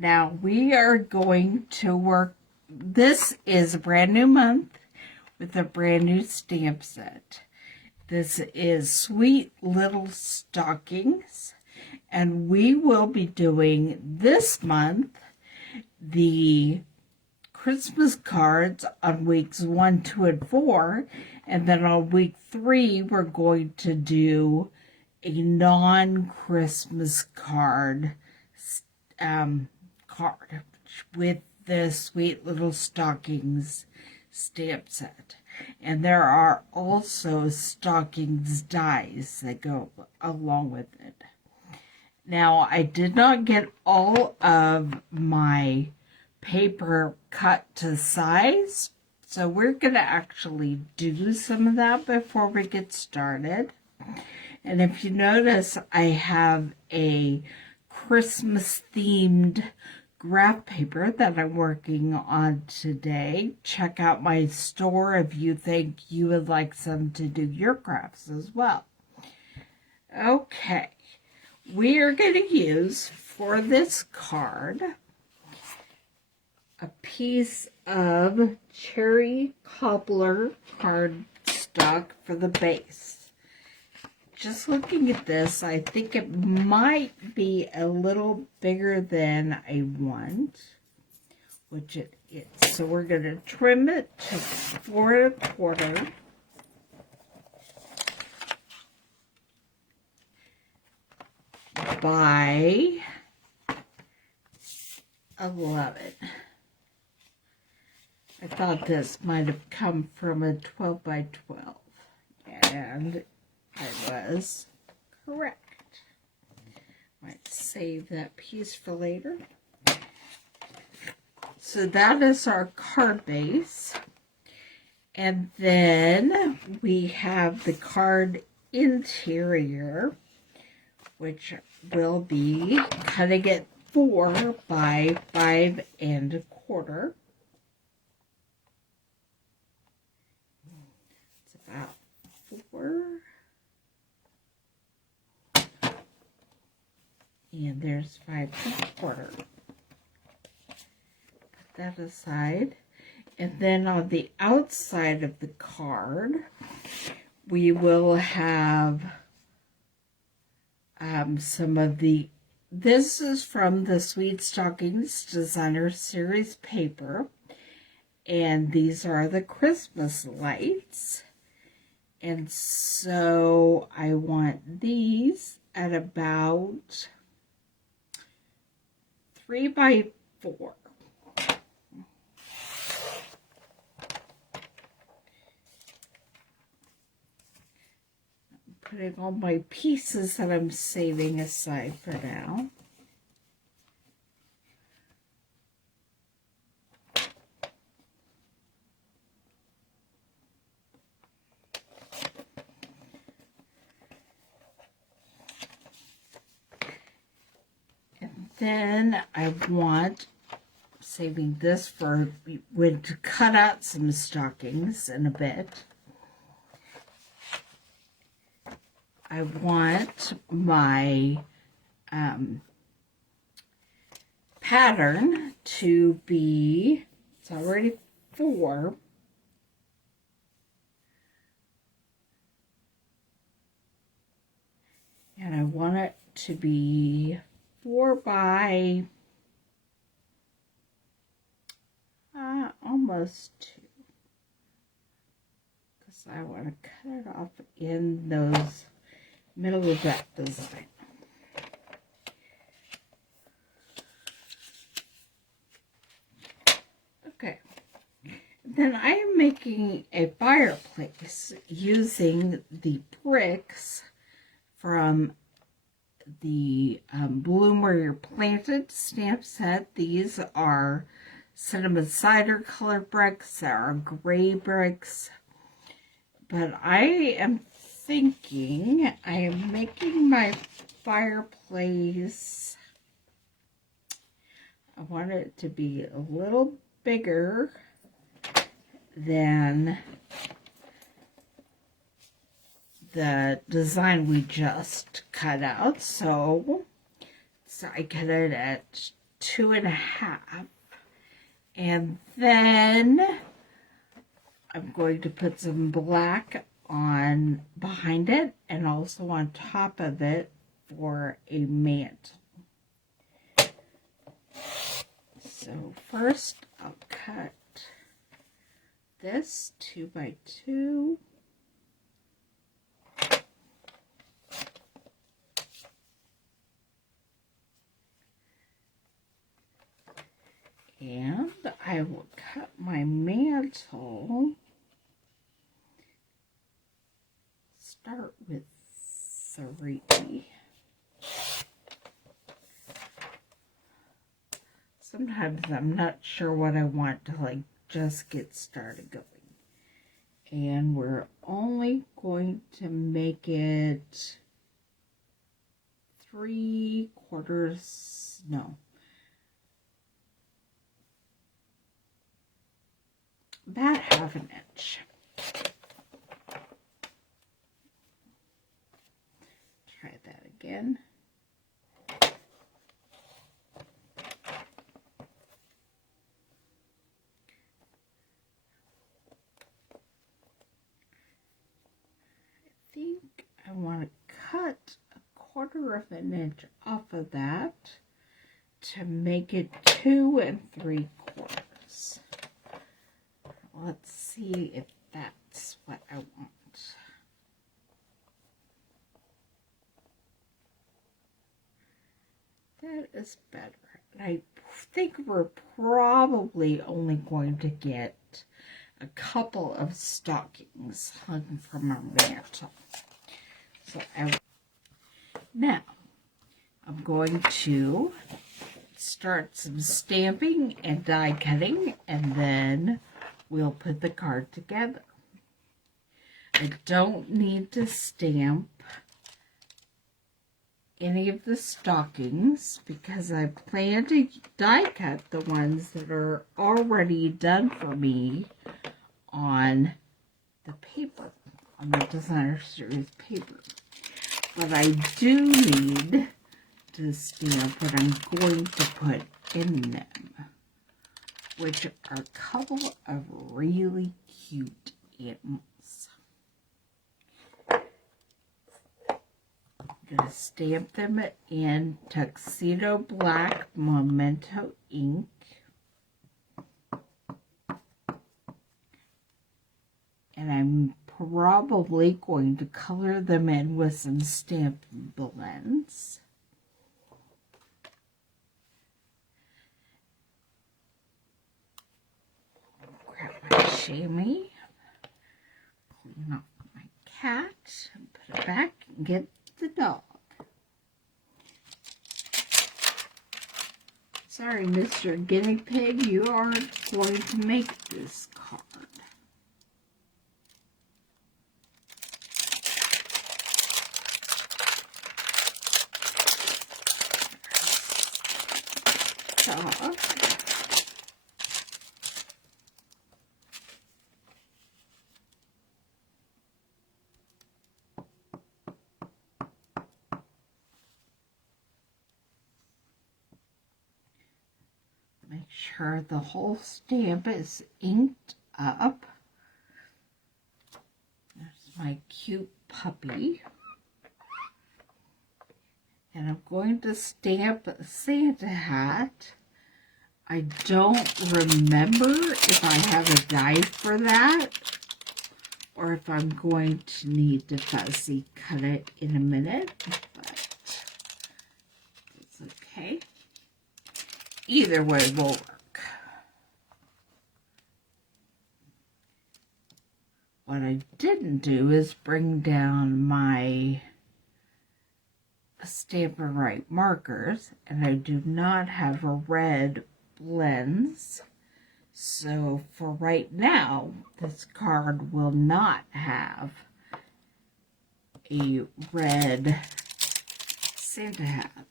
Now we are going to work, this is a brand new month with a brand new stamp set. This is Sweet Little Stockings, and we will be doing this month the Christmas cards on weeks 1, 2, and 4, and then on week 3 we're going to do a non-Christmas card with the Sweet Little Stockings stamp set. And there are also stockings dies that go along with it. Now, I did not get all of my paper cut to size, so we're going to actually do some of that before we get started. And if you notice, I have a Christmas themed graph paper that I'm working on today. Check out my store if you think you would like some to do your crafts as well. Okay, we are going to use for this card a piece of cherry cobbler cardstock for the base. Just looking at this, I think it might be a little bigger than I want, which it is. So we're going to trim it to 4 1/4. By 11. I thought this might have come from a 12 by 12, and I was correct. Might save that piece for later. So that is our card base. And then we have the card interior, which will be cutting it 4 by 5 1/4. It's about 4. And there's 5 1/4. Put that aside. And then on the outside of the card, we will have some of the, this is from the Sweet Stockings Designer Series paper. And these are the Christmas lights. And so I want these at about 3 by 4. I'm putting all my pieces that I'm saving aside for now. Then I want, saving this for when to cut out some stockings in a bit. I want my pattern to be, it's already 4. And I want it to be 4 by almost 2, because I want to cut it off in those middle of that design. Okay, then I am making a fireplace using the bricks from the Bloom Where You're Planted stamp set. These are cinnamon cider color bricks. There are gray bricks. But I am thinking I am making my fireplace, I want it to be a little bigger than the design we just cut out. So I cut it at 2.5. And then I'm going to put some black on behind it and also on top of it for a mantle. So first I'll cut this 2 by 2. And I will cut my mantle. Start with 3. Sometimes I'm not sure what I want to like just get started going. And we're only going to make it 3/4, no, about 1/2 inch. Try that again. I think I want to cut 1/4 inch off of that to make it 2 3/4. Let's see if that's what I want. That is better. And I think we're probably only going to get a couple of stockings hung from our mantle. So now I'm going to start some stamping and die cutting, and then we'll put the card together. I don't need to stamp any of the stockings because I plan to die cut the ones that are already done for me on the paper, on the Designer Series paper. But I do need to stamp what I'm going to put in them, which are a couple of really cute animals. I'm going to stamp them in Tuxedo Black Memento ink. And I'm probably going to color them in with some Stampin' blends. Grab my chamois, clean off my cat, and put it back and get the dog. Sorry, Mr. Guinea Pig, you aren't going to make this card. Make sure the whole stamp is inked up. There's my cute puppy. And I'm going to stamp a Santa hat. I don't remember if I have a die for that or if I'm going to need to fussy cut it in a minute, but it's okay. Either way will work. What I didn't do is bring down my Stampin' Right markers, and I do not have a red blends. So for right now, this card will not have a red Santa hat.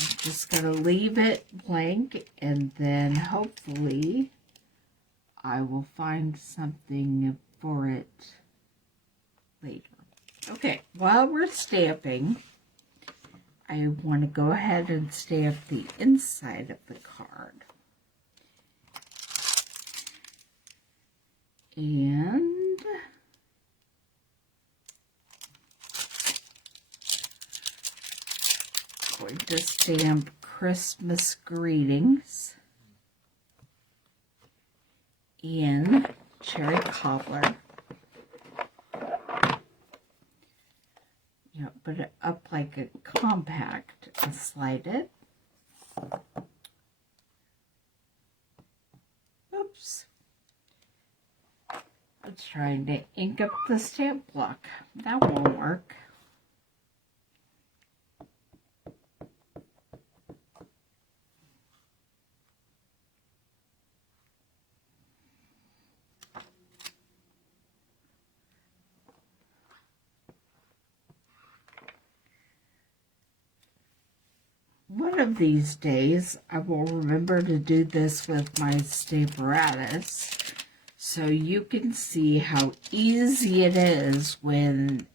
I'm just going to leave it blank, and then hopefully I will find something for it later. Okay, while we're stamping, I want to go ahead and stamp the inside of the card. And I'm going to stamp Christmas greetings in cherry cobbler. You know, put it up like a compact and slide it. Oops. I'm trying to ink up the stamp block. That won't work. One of these days, I will remember to do this with my Stamparatus so you can see how easy it is when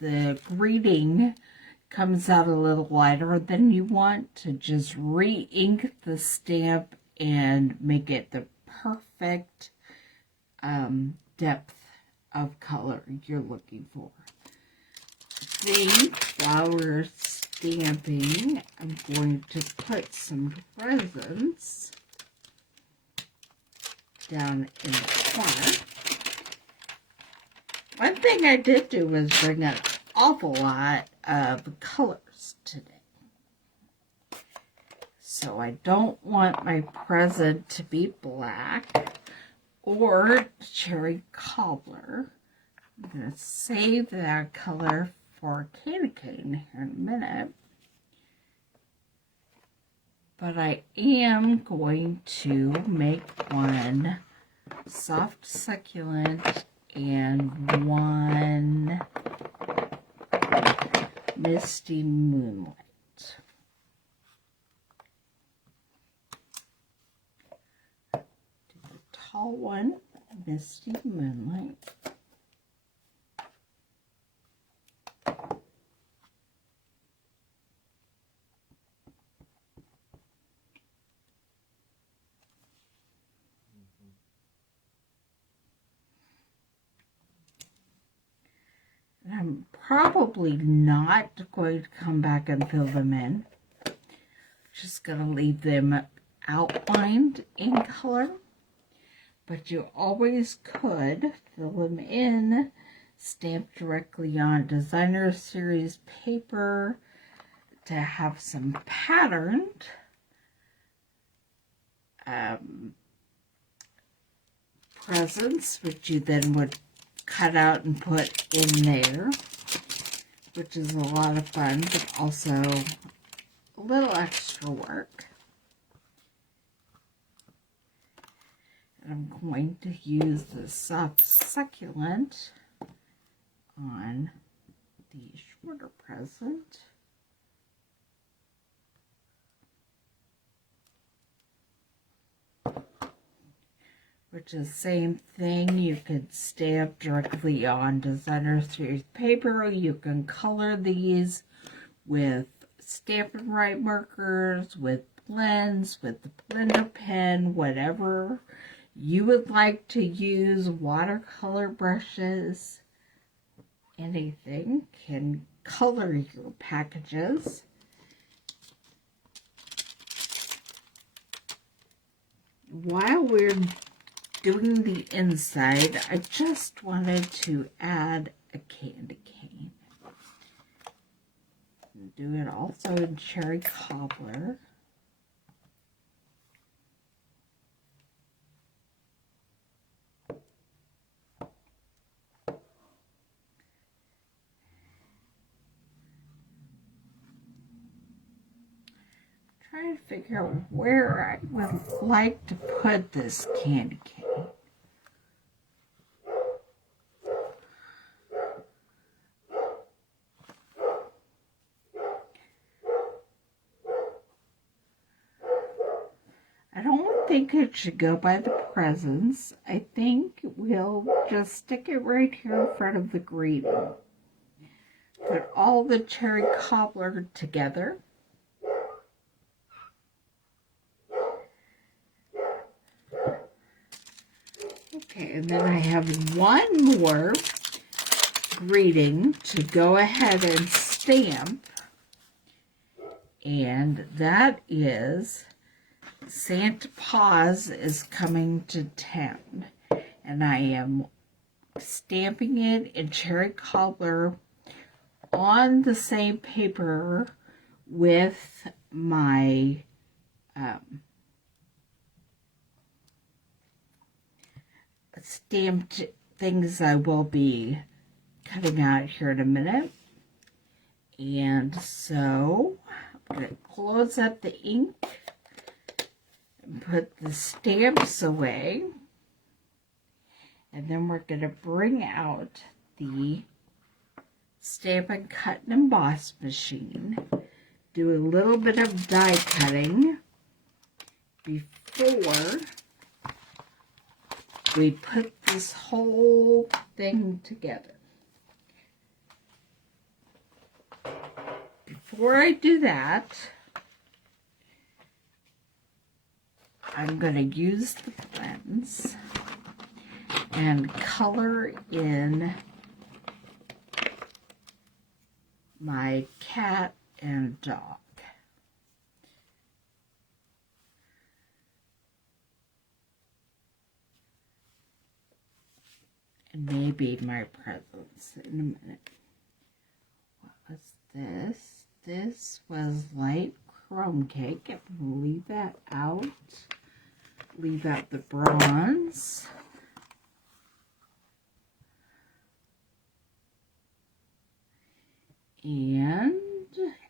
the greeting comes out a little lighter than you want to just re-ink the stamp and make it the perfect depth of color you're looking for. The flower stamping, I'm going to put some presents down in the corner. One thing I did do was bring an awful lot of colors today. So I don't want my present to be black or cherry cobbler. I'm going to save that color for candy cane here in a minute. But I am going to make one soft succulent and one misty moonlight. Do the tall one, misty moonlight. I'm probably not going to come back and fill them in. Just going to leave them outlined in color. But you always could fill them in, stamp directly on designer series paper to have some patterned presents, which you then would cut out and put in there, which is a lot of fun, but also a little extra work. And I'm going to use the soft succulent on the shorter present. Which is the same thing. You could stamp directly on designer series paper. You can color these with Stampin' Right markers, with blends, with the blender pen, whatever you would like to use, watercolor brushes, anything can color your packages. While we're doing the inside, I just wanted to add a candy cane. Do it also in cherry cobbler. Trying to figure out where I would like to put this candy cane. I don't think it should go by the presents. I think we'll just stick it right here in front of the greeting. put all the cherry cobbler together. Okay, and then I have one more greeting to go ahead and stamp, and that is Santa Paws is coming to town, and I am stamping it in cherry cobbler on the same paper with my stamped things I will be cutting out here in a minute. And so I'm going to close up the ink and put the stamps away. And then we're going to bring out the Stampin' Cut and Emboss machine, do a little bit of die cutting before we put this whole thing together. Before I do that, I'm going to use the blends and color in my cat and dog. And maybe my presents in a minute. What was this? This was light chrome cake. I'm going to leave that out. Leave out the bronze. And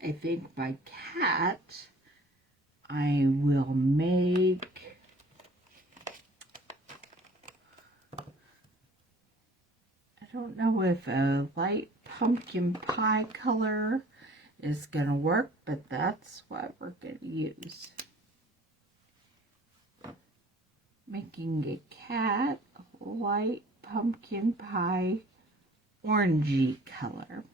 I think my cat, I will make I don't know if a light pumpkin pie color is going to work, but that's what we're going to use. Making a cat a light pumpkin pie orangey color.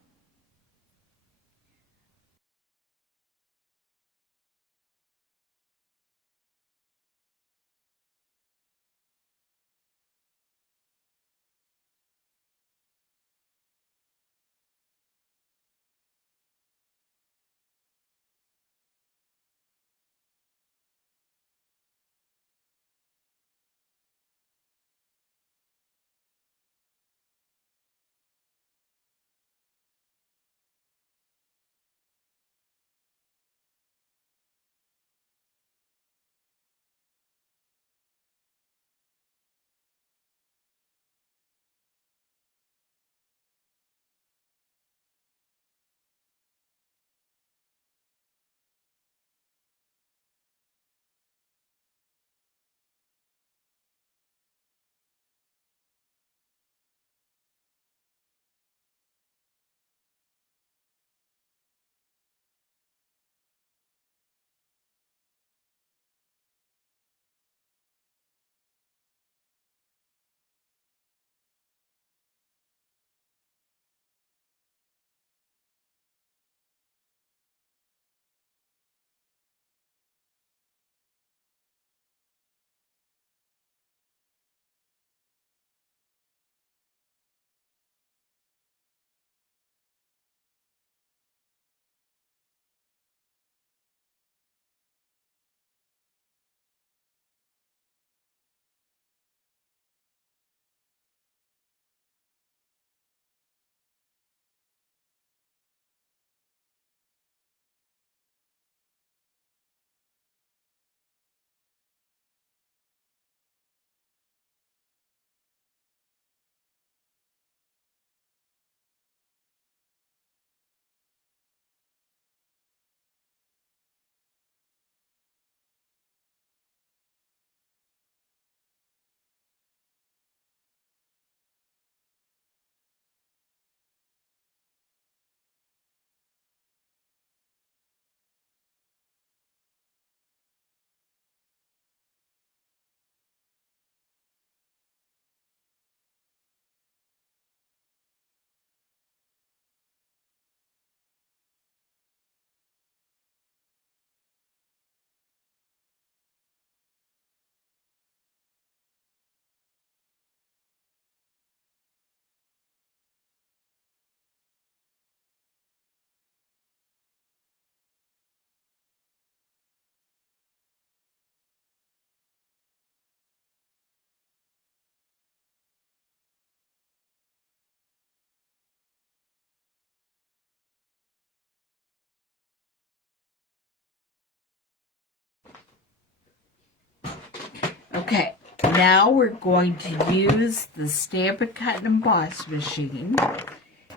Okay, now we're going to use the Stampin' Cut and Emboss machine,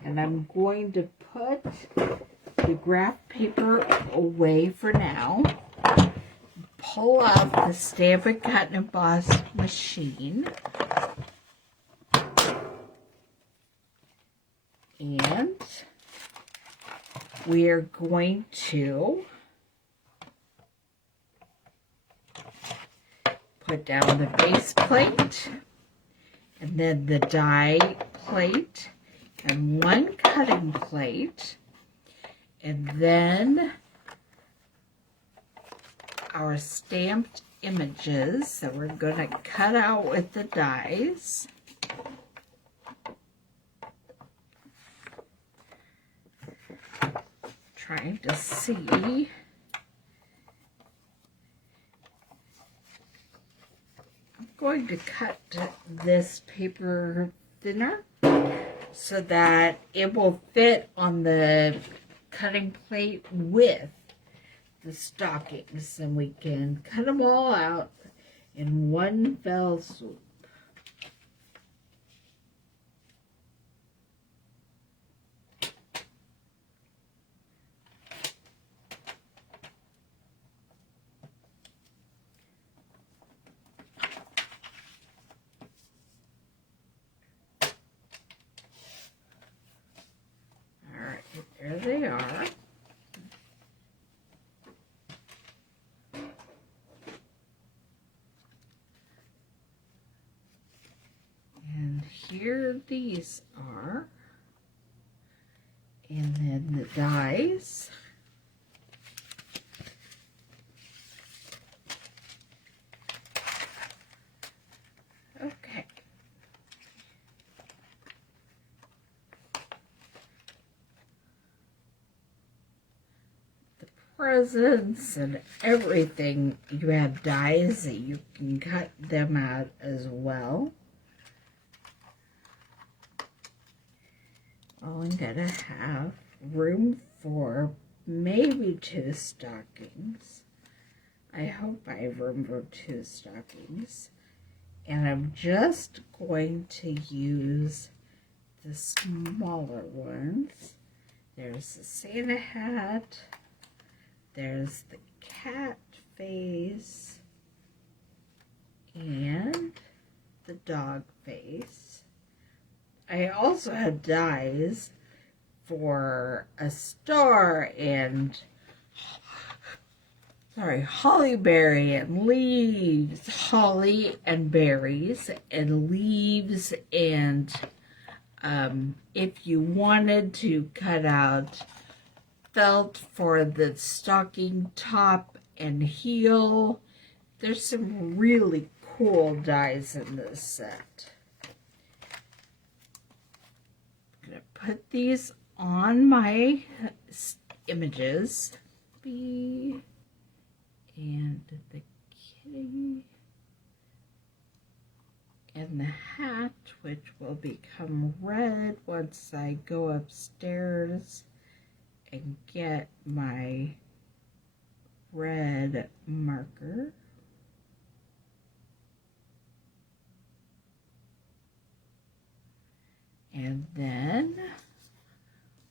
and I'm going to put the graph paper away for now. Pull out the Stampin' Cut and Emboss machine, and we are going to put down the base plate, and then the die plate, and one cutting plate, and then our stamped images that we're going to cut out with the dies. Trying to see. I'm going to cut this paper thinner so that it will fit on the cutting plate with the stockings, and we can cut them all out in one fell swoop. All right, there they are. Here these are, and then the dies. Okay. The presents and everything, you have dies that you can cut them out as well. Well, I'm gonna have room for maybe 2 stockings. I hope I have room for 2 stockings. And I'm just going to use the smaller ones. There's the Santa hat. There's the cat face. And the dog face. I also had dies for a star and, holly berry and leaves, holly and berries and leaves, and if you wanted to cut out felt for the stocking top and heel, there's some really cool dies in this set. Put these on my images. And the kitty. And the hat, which will become red once I go upstairs and get my red marker. And then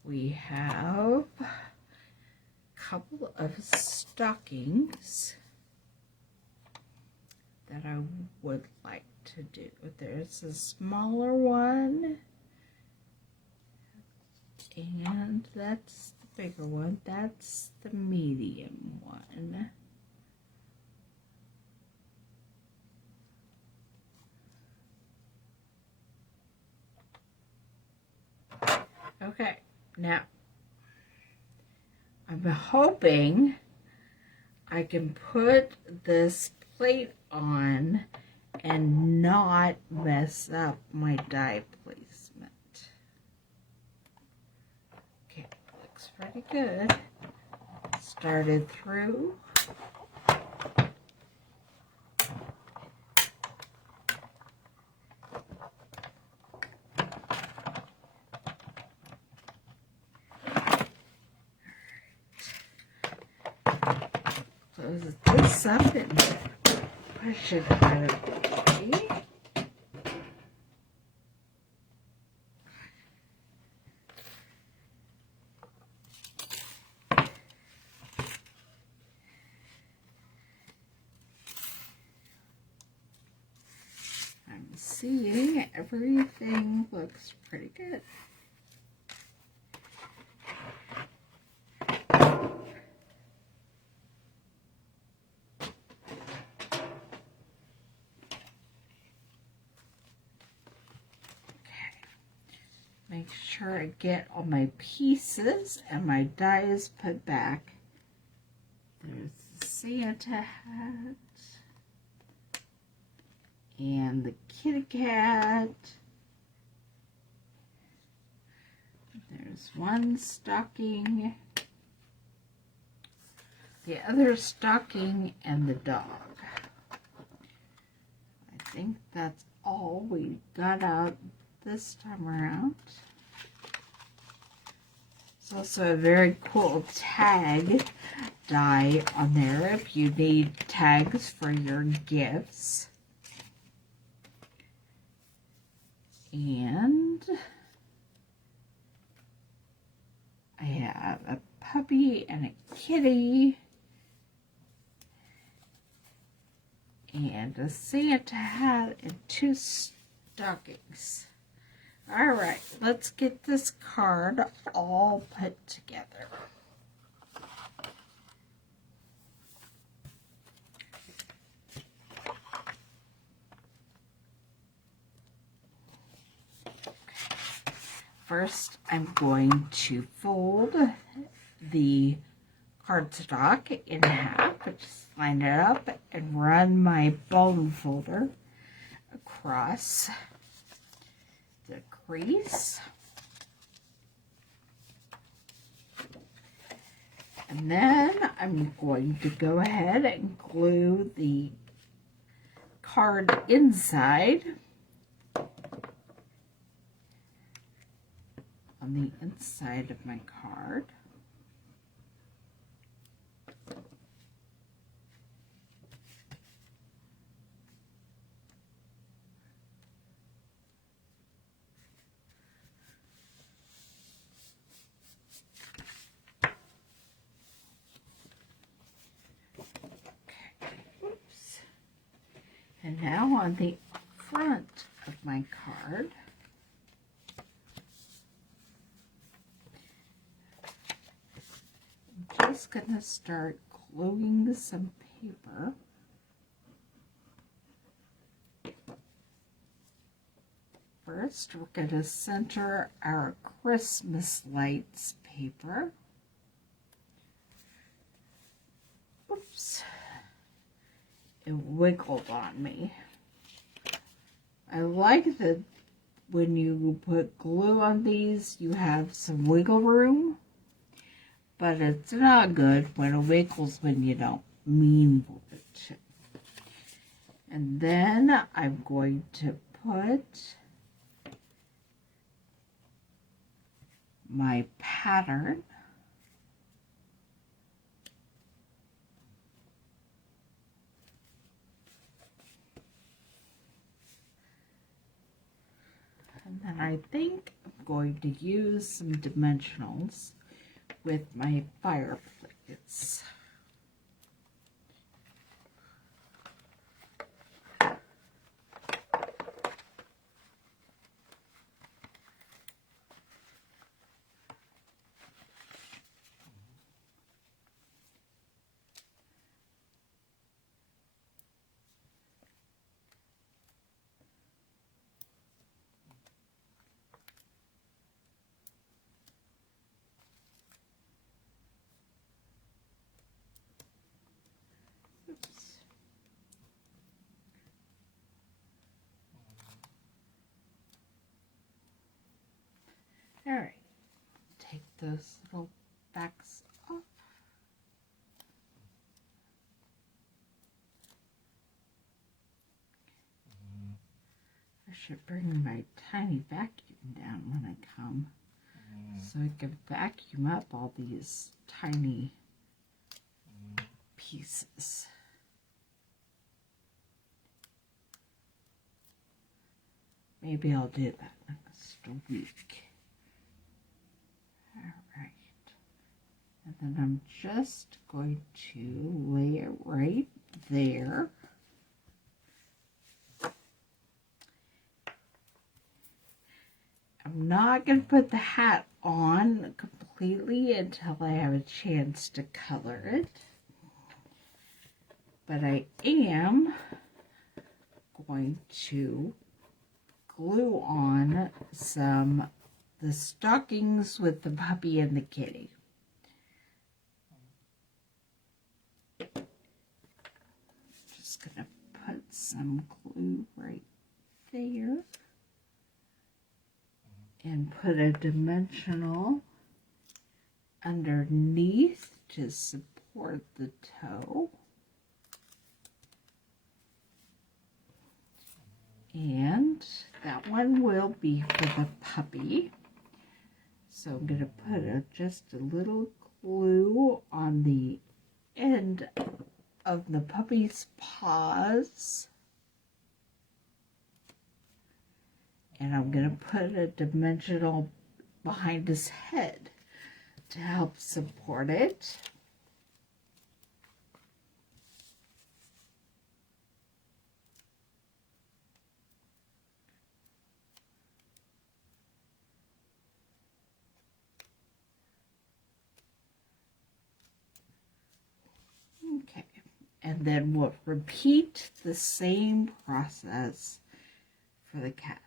we have a couple of stockings that I would like to do. There's a smaller one, and that's the bigger one. That's the medium one. Okay, now I'm hoping I can put this plate on and not mess up my die placement. Okay, looks pretty good. Started through. Close this up and push it out of the way. I'm seeing everything looks pretty good. Make sure I get all my pieces and my dies put back. There's the Santa hat and the kitty cat. There's one stocking, the other stocking, and the dog. I think that's all we got out this time around. There's also a very cool tag die on there if you need tags for your gifts. And I have a puppy and a kitty and a Santa hat and 2 stockings. All right, let's get this card all put together. First, I'm going to fold the cardstock in half, just line it up and run my bone folder across the crease. And then I'm going to go ahead and glue the card inside on the inside of my card. And now on the front of my card, I'm just going to start gluing some paper. First, we're going to center our Christmas lights paper. Oops. It wiggled on me. I like that when you put glue on these, you have some wiggle room, but it's not good when it wiggles when you don't mean for it to. And then I'm going to put my pattern and then I think I'm going to use some dimensionals with my fireplace. All right, take those little backs off. I should bring my tiny vacuum down when I come so I can vacuum up all these tiny pieces. maybe I'll do that next week. Alright. And then I'm just going to lay it right there. I'm not going to put the hat on completely until I have a chance to color it. But I am going to glue on the stockings with the puppy and the kitty. Just gonna put some glue right there and put a dimensional underneath to support the toe. And that one will be for the puppy. So I'm going to put just a little glue on the end of the puppy's paws. And I'm going to put a dimensional behind his head to help support it. Okay, and then we'll repeat the same process for the cat.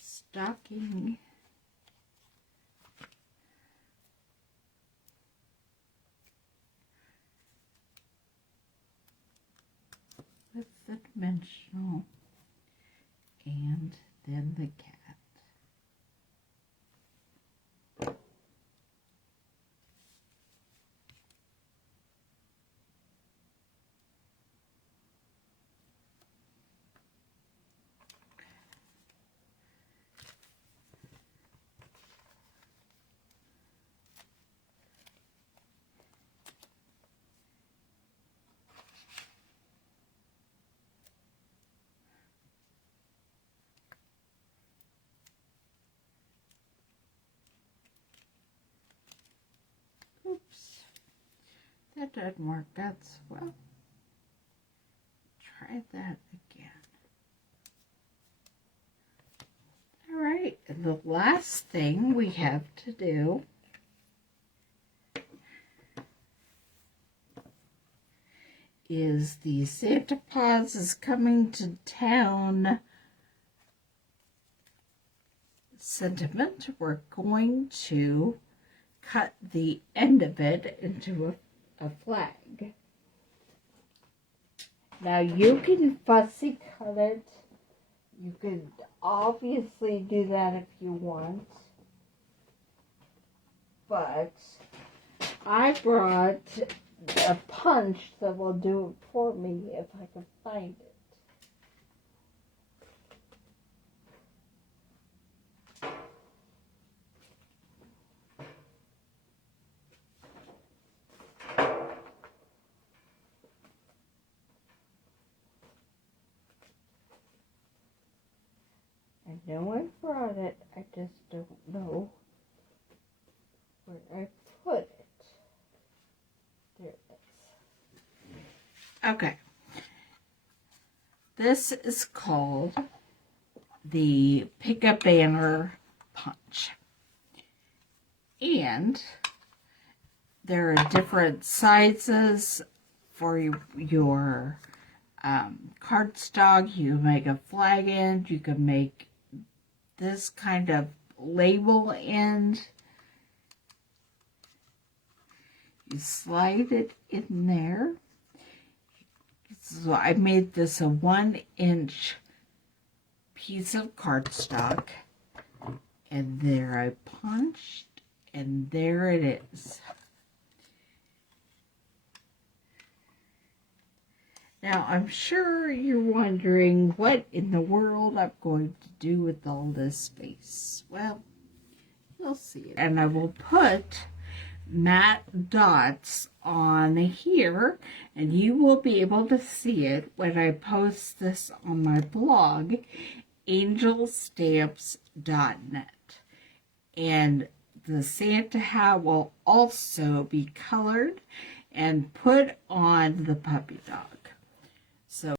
Stocking. With the dimensional and then the cat. Oops, that doesn't work out so well. Try that again. All right, and the last thing we have to do is the Santa Paws is coming to town sentiment. We're going to cut the end of it into a flag. Now you can fussy cut it. You can obviously do that if you want. But I brought a punch that will do it for me if I can find it. I know I brought it, I just don't know where I put it. There it is. Okay. This is called the Pick a Banner Punch. And there are different sizes for your cardstock. You can make a flag end, you can make this kind of label end. You slide it in there. So I made this a 1-inch piece of cardstock, and there I punched, and there it is. Now, I'm sure you're wondering what in the world I'm going to do with all this space. Well, you'll see it. And I will put matte dots on here, and you will be able to see it when I post this on my blog, angelstamps.net. And the Santa hat will also be colored and put on the puppy dog.